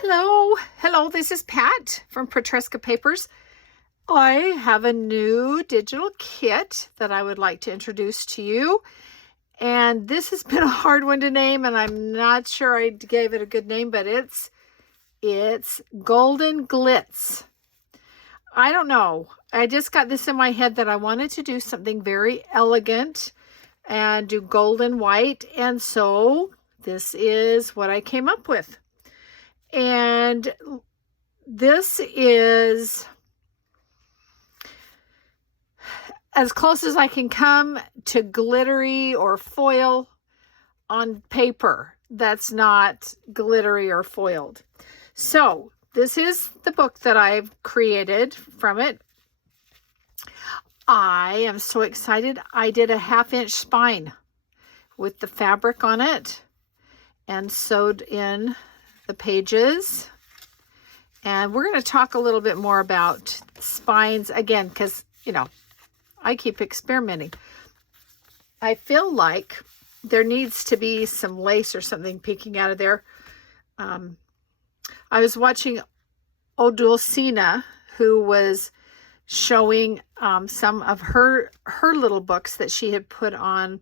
Hello, this is Pat from Petresca Papers. I have a new digital kit that I would like to introduce to you. And this has been a hard one to name, and I'm not sure I gave it a good name, but it's Golden Glitz. I don't know. I just got this in my head that I wanted to do something very elegant and do golden white. And so this is what I came up with. And this is as close as I can come to glittery or foil on paper that's not glittery or foiled. So this is the book that I've created from it. I am so excited. I did a 1/2-inch spine with the fabric on it and sewed in the pages. And we're going to talk a little bit more about spines again, because, you know, I keep experimenting. I feel like there needs to be some lace or something peeking out of there. I was watching Odulcina, who was showing some of her little books that she had put on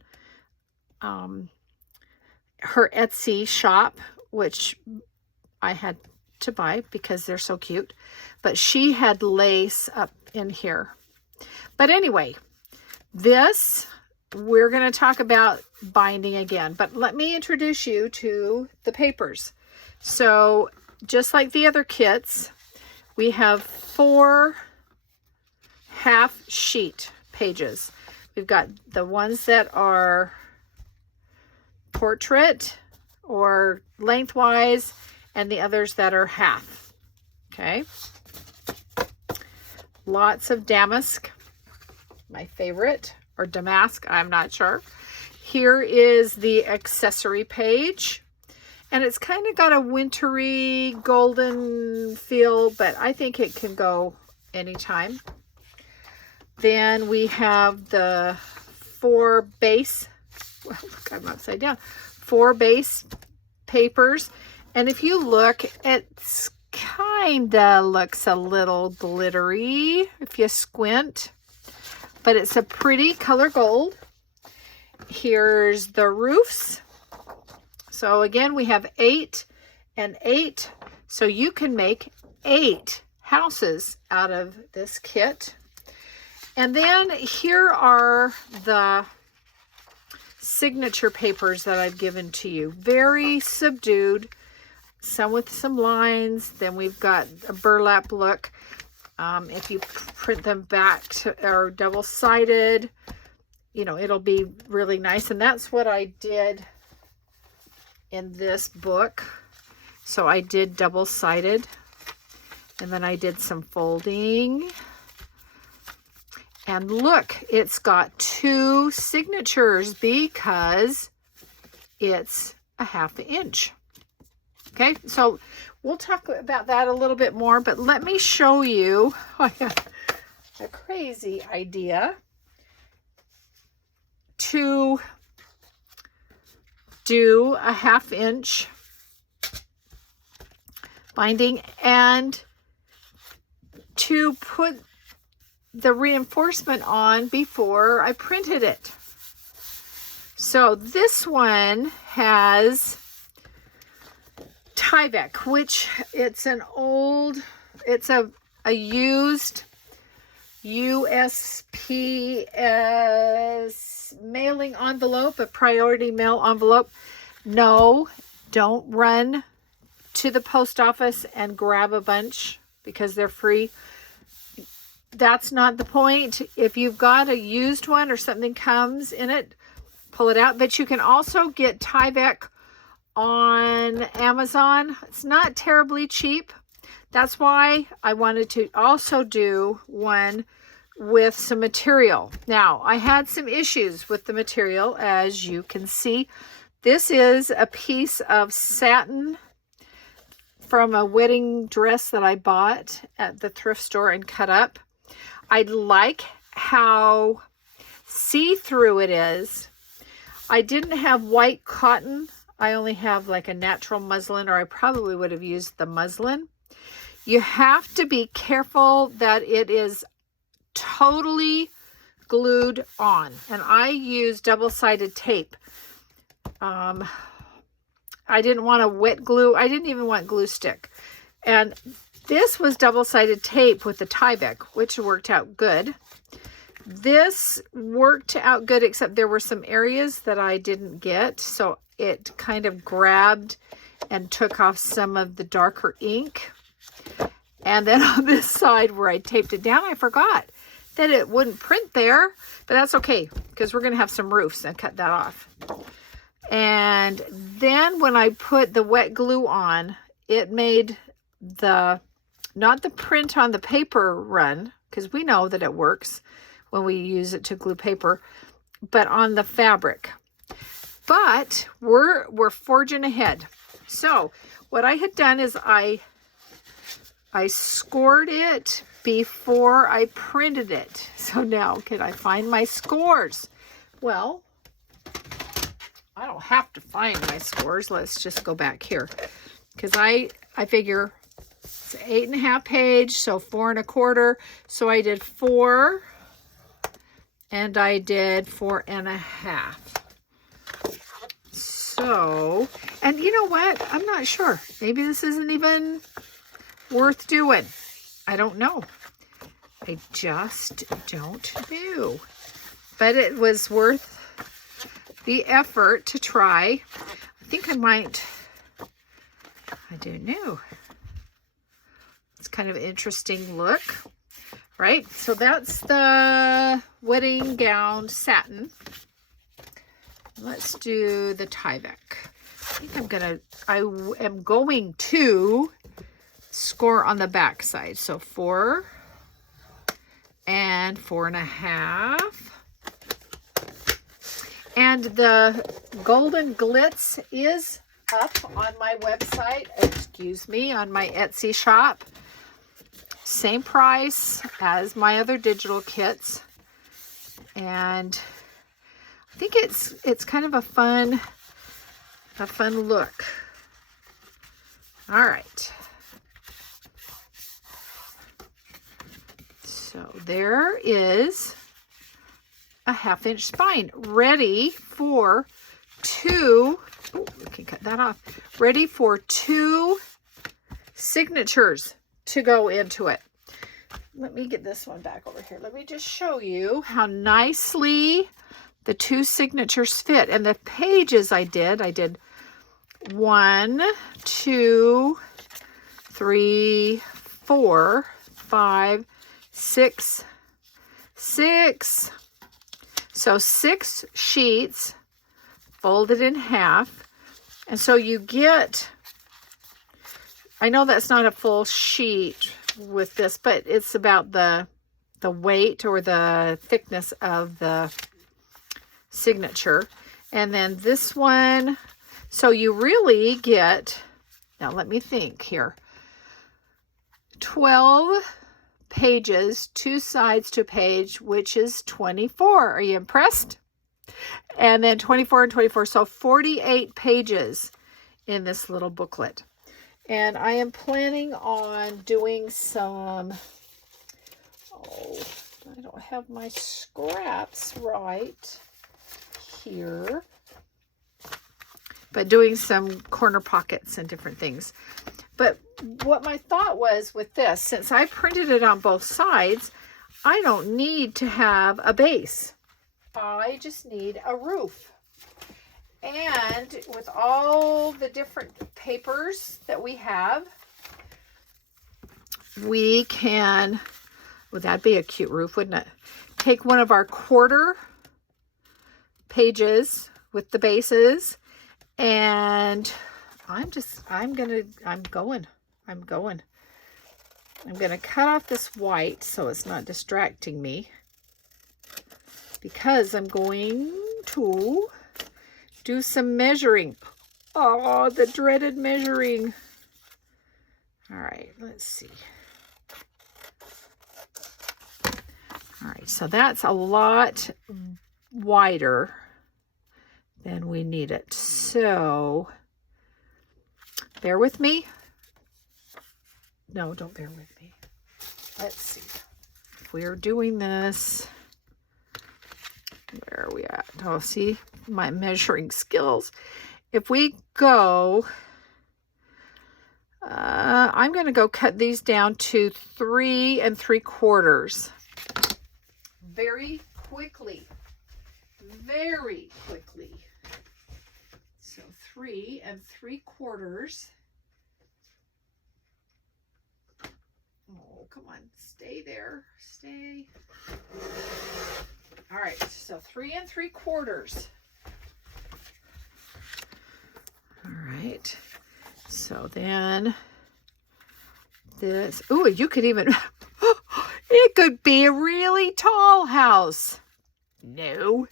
her Etsy shop, which I had to buy because they're so cute. But she had lace up in here. But anyway, this, we're going to talk about binding again. But let me introduce you to the papers. So just like the other kits, we have 4 half-sheet pages. We've got the ones that are portrait or lengthwise, and the others that are half. Okay. Lots of damask, my favorite, or damask, I'm not sure. Here is the accessory page, and it's kind of got a wintry golden feel, but I think it can go anytime. Then we have the 4 base, well, look, I'm upside down, 4 base papers. And if you look, it's kind of looks a little glittery if you squint, but it's a pretty color gold. Here's the roofs. So again, we have 8 and 8. So you can make 8 houses out of this kit. And then here are the signature papers that I've given to you. Very subdued. Some with some lines. Then we've got a burlap look. If you print them back to, or double-sided, you know, it'll be really nice. And that's what I did in this book. So I did double-sided, and then I did some folding. And look, it's got 2 signatures because it's a 1/2 inch. Okay, so we'll talk about that a little bit more, but let me show you I have a crazy idea to do a 1/2 inch binding and to put the reinforcement on before I printed it. So this one has Tyvek, which it's an old, it's a used USPS mailing envelope, a priority mail envelope. No, don't run to the post office and grab a bunch because they're free. That's not the point. If you've got a used one or something comes in it, pull it out. But you can also get Tyvek on Amazon. It's not terribly cheap. That's why I wanted to also do one with some material. Now, I had some issues with the material, as you can see. This is a piece of satin from a wedding dress that I bought at the thrift store and cut up. I like how see-through it is. I didn't have white cotton I only have like a natural muslin, or I probably would have used the muslin. You have to be careful that it is totally glued on. And I use double-sided tape. I didn't want a wet glue. I didn't even want glue stick. And this was double-sided tape with the Tyvek, which worked out good. This worked out good, except there were some areas that I didn't get. So it kind of grabbed and took off some of the darker ink. And then on this side where I taped it down, I forgot that it wouldn't print there. But that's okay, because we're going to have some roofs and cut that off. And then when I put the wet glue on, it made not the print on the paper run, because we know that it works when we use it to glue paper, but on the fabric. But we're forging ahead. So what I had done is I scored it before I printed it. So now, can I find my scores? Well, I don't have to find my scores. Let's just go back here, because I figure it's 8.5 page, so 4 1/4. So I did 4, and I did 4 1/2. So, and you know what? I'm not sure. Maybe this isn't even worth doing. I don't know. I just don't know. But it was worth the effort to try. I think I might, I don't know. It's kind of an interesting look, right? So that's the wedding gown satin. Let's do the Tyvek. I think I am going to score on the back side. So 4 and 4 1/2. And the golden glitz is up on my website, on my Etsy shop. Same price as my other digital kits. And I think it's kind of a fun look. All right. So there is a 1/2 inch spine ready for 2. Oh, we can cut that off. Ready for 2 signatures to go into it. Let me get this one back over here. Let me just show you how nicely the 2 signatures fit. And the pages I did 1, 2, 3, 4, 5, 6. So 6 sheets folded in half. And so you get, I know that's not a full sheet with this, but it's about the weight or the thickness of the signature. And then this one, so you really get, now let me think here, 12 pages, 2 sides to page, which is 24. Are you impressed? And then 24 and 24, so 48 pages in this little booklet. And I am planning on doing some, I don't have my scraps right here, but doing some corner pockets and different things. But what my thought was with this, since I printed it on both sides, I don't need to have a base. I just need a roof. And with all the different papers that we have, we can, well, that'd be a cute roof, wouldn't it? Take one of our quarter pages with the bases, and I'm going to cut off this white so it's not distracting me, because I'm going to do some measuring. Oh, the dreaded measuring. All right, let's see. All right, so that's a lot wider than we need it. So bear with me. No, don't bear with me. Let's see. If we are doing this, where are we at? Oh, see my measuring skills. If we go, I'm going to go cut these down to 3 3/4. Very quickly. Very quickly. So 3 3/4. Oh, come on. Stay there. Stay. All right. So 3 3/4. All right. So then this, oh, you could even, it could be a really tall house. No,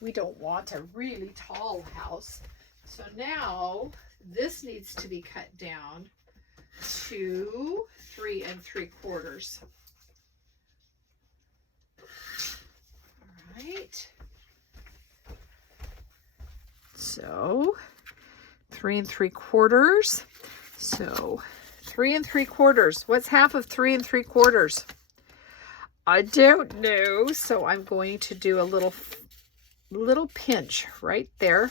we don't want a really tall house. So now this needs to be cut down to 3 3/4. All right. So 3 3/4. So 3 3/4. What's half of 3 3/4? I don't know. So I'm going to do a little pinch right there.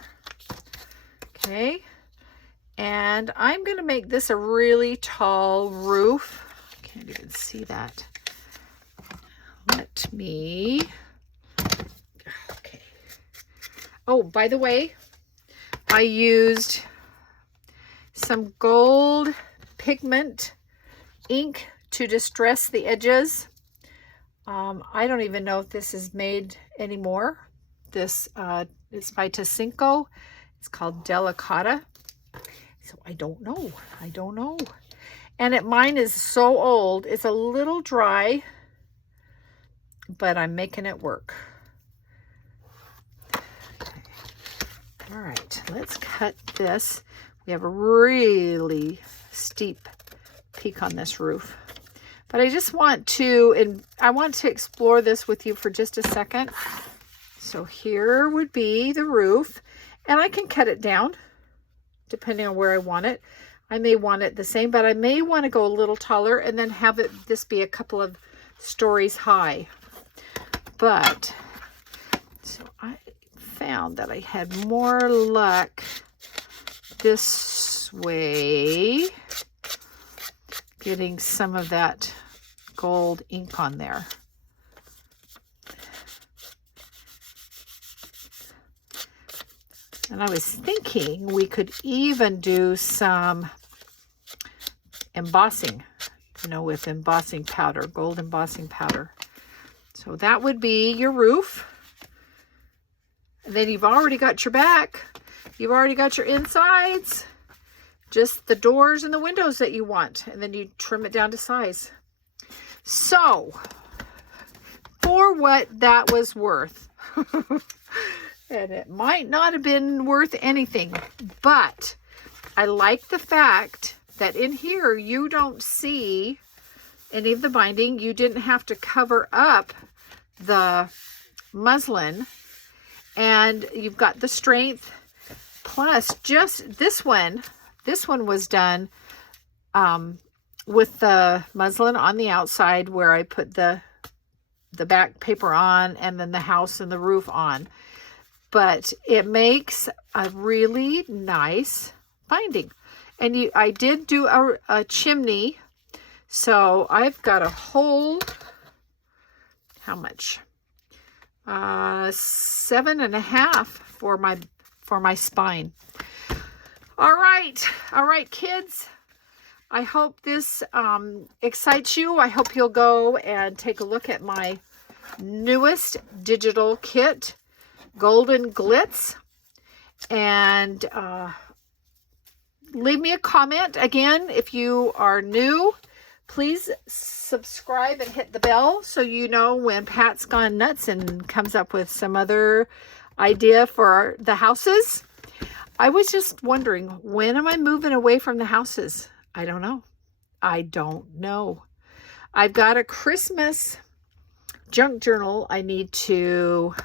Okay. And I'm going to make this a really tall roof. I can't even see that. Let me. Okay. Oh, by the way, I used some gold pigment ink to distress the edges. I don't even know if this is made anymore. This is by Tacinco. It's called Delicata. So I don't know. I don't know. And mine is so old. It's a little dry, but I'm making it work. Okay. All right, let's cut this. We have a really steep peak on this roof. But I just want to, and I want to explore this with you for just a second. So here would be the roof, and I can cut it down depending on where I want it. I may want it the same, but I may want to go a little taller and then have this be a couple of stories high. But, so I found that I had more luck this way, getting some of that gold ink on there. And I was thinking we could even do some embossing, with embossing powder, gold embossing powder. So that would be your roof. And then you've already got your back. You've already got your insides. Just the doors and the windows that you want. And then you trim it down to size. So, for what that was worth. And it might not have been worth anything. But I like the fact that in here you don't see any of the binding. You didn't have to cover up the muslin. And you've got the strength. Plus, just this one was done with the muslin on the outside where I put the back paper on and then the house and the roof on. But it makes a really nice binding. And I did do a chimney. So I've got a whole, how much? 7.5 for my spine. All right, kids. I hope this excites you. I hope you'll go and take a look at my newest digital kit, Golden Glitz, and leave me a comment. Again, if you are new, please subscribe and hit the bell so you know when Pat's gone nuts and comes up with some other idea for the houses. I was just wondering, when am I moving away from the houses? I don't know. I've got a Christmas junk journal I need to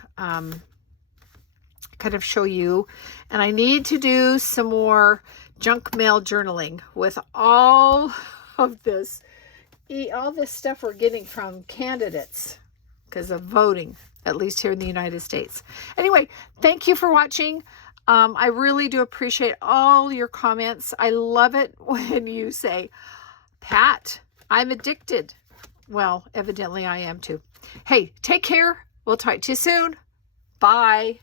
kind of show you. And I need to do some more junk mail journaling with all of this, all this stuff we're getting from candidates because of voting, at least here in the United States. Anyway, thank you for watching. I really do appreciate all your comments. I love it when you say, Pat, I'm addicted. Well, evidently I am too. Hey, take care. We'll talk to you soon. Bye.